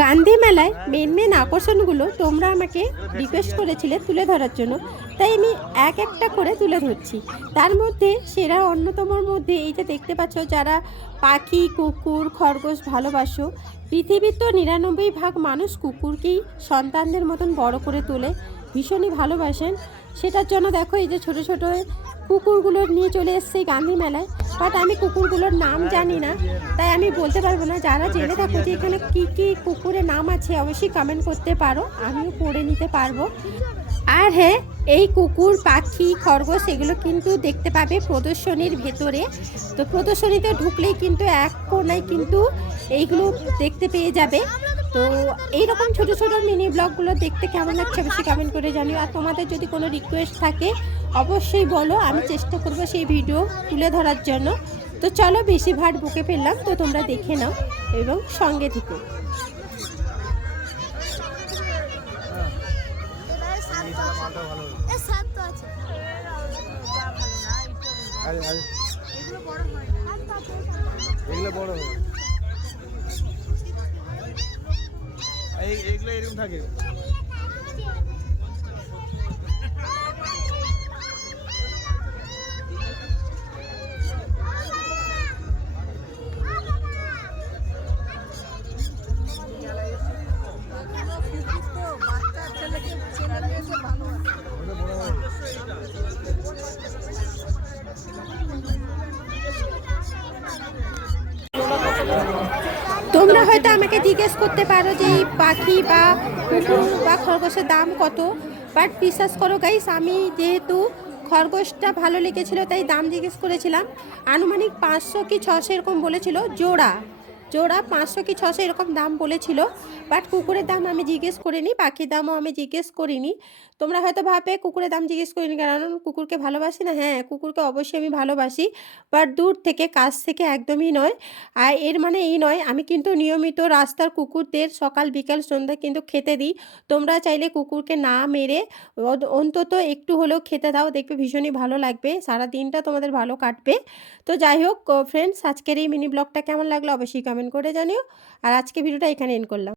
গান্ধী মেলায় মেন আকর্ষণগুলো তোমরা আমাকে রিকোয়েস্ট করেছিলে তুলে ধরার জন্য, তাই আমি এক একটা করে তুলে ধরছি। তার মধ্যে সেরা অন্যতমর মধ্যে এই যে দেখতে পাচ্ছ, যারা পাখি, কুকুর, খরগোশ ভালোবাসো, পৃথিবীর তো ৯৯% মানুষ কুকুরকেই সন্তানদের মতন বড় করে তোলে, ভীষণই ভালোবাসেন। সেটার জন্য দেখো এই যে ছোট ছোট কুকুরগুলো নিয়ে চলে এসেছি গান্ধী মেলায়। বাট আমি কুকুরগুলোর নাম জানি না, তাই আমি বলতে পারবো না। যারা জেনে থাকো যে এখানে কী কী কুকুরের নাম আছে অবশ্যই কমেন্ট করতে পারো, আমিও পড়ে নিতে পারবো। আর হ্যাঁ, এই কুকুর, পাখি, খরগোশ এগুলো কিন্তু দেখতে পাবে প্রদর্শনীর ভেতরে। তো প্রদর্শনীতে ঢুকলেই কিন্তু এক কোণায় কিন্তু এইগুলো দেখতে পেয়ে যাবে। তো এইরকম ছোট ছোট মিনি ব্লগগুলো দেখতে কেমন লাগছে অবশ্যই কমেন্ট করে জানিও। আর তোমাদের যদি কোনো রিকোয়েস্ট থাকে অবশ্যই বলো, আমি চেষ্টা করবো সেই ভিডিও তুলে ধরার জন্য। তো চলো, বেশি ভাট বুকে ফেললাম, তো তোমরা দেখে নাও এবং সঙ্গে থেকো। এইগুলো এরকম থাকে। তোমরা হয়তো আমাকে জিজ্ঞেস করতে পারো যে এই পাখি বা কুকুর বা খরগোশের দাম কত। বাট বিশ্বাস করো গাইস, আমি যেহেতু খরগোশটা ভালো লেগেছিলো তাই দাম জিজ্ঞেস করেছিলাম। আনুমানিক 500 কি 600 এরকম বলেছিল, জোড়া জোড়া 500 কি 600 এরকম দাম বলেছিল। বাট কুকুরের দাম আমি জিজ্ঞেস করিনি, পাখির দামও আমি জিজ্ঞেস করিনি। তোমরা হয়তো ভাববে কুকুরের দাম জিজ্ঞেস করিনি কারণ কুকুরকে ভালোবাসি না। হ্যাঁ, কুকুরকে অবশ্যই আমি ভালোবাসি, বাট দূর থেকে, কাছ থেকে একদমই নয়। আর এর মানে এই নয়, আমি কিন্তু নিয়মিত রাস্তার কুকুরদের সকাল বিকাল সন্ধ্যা কিন্তু খেতে দিই। তোমরা চাইলে কুকুরকে না মেরে অন্তত একটু হলেও খেতে দাও, দেখবে ভীষণই ভালো লাগবে, সারা দিনটা তোমাদের ভালো কাটবে। তো যাই হোক ফ্রেন্ডস, আজকের এই মিনি ব্লগটা কেমন লাগলো অবশ্যই কমেন্ট করে জানিও। আর আজকে ভিডিওটা এখানে এন্ড করলাম।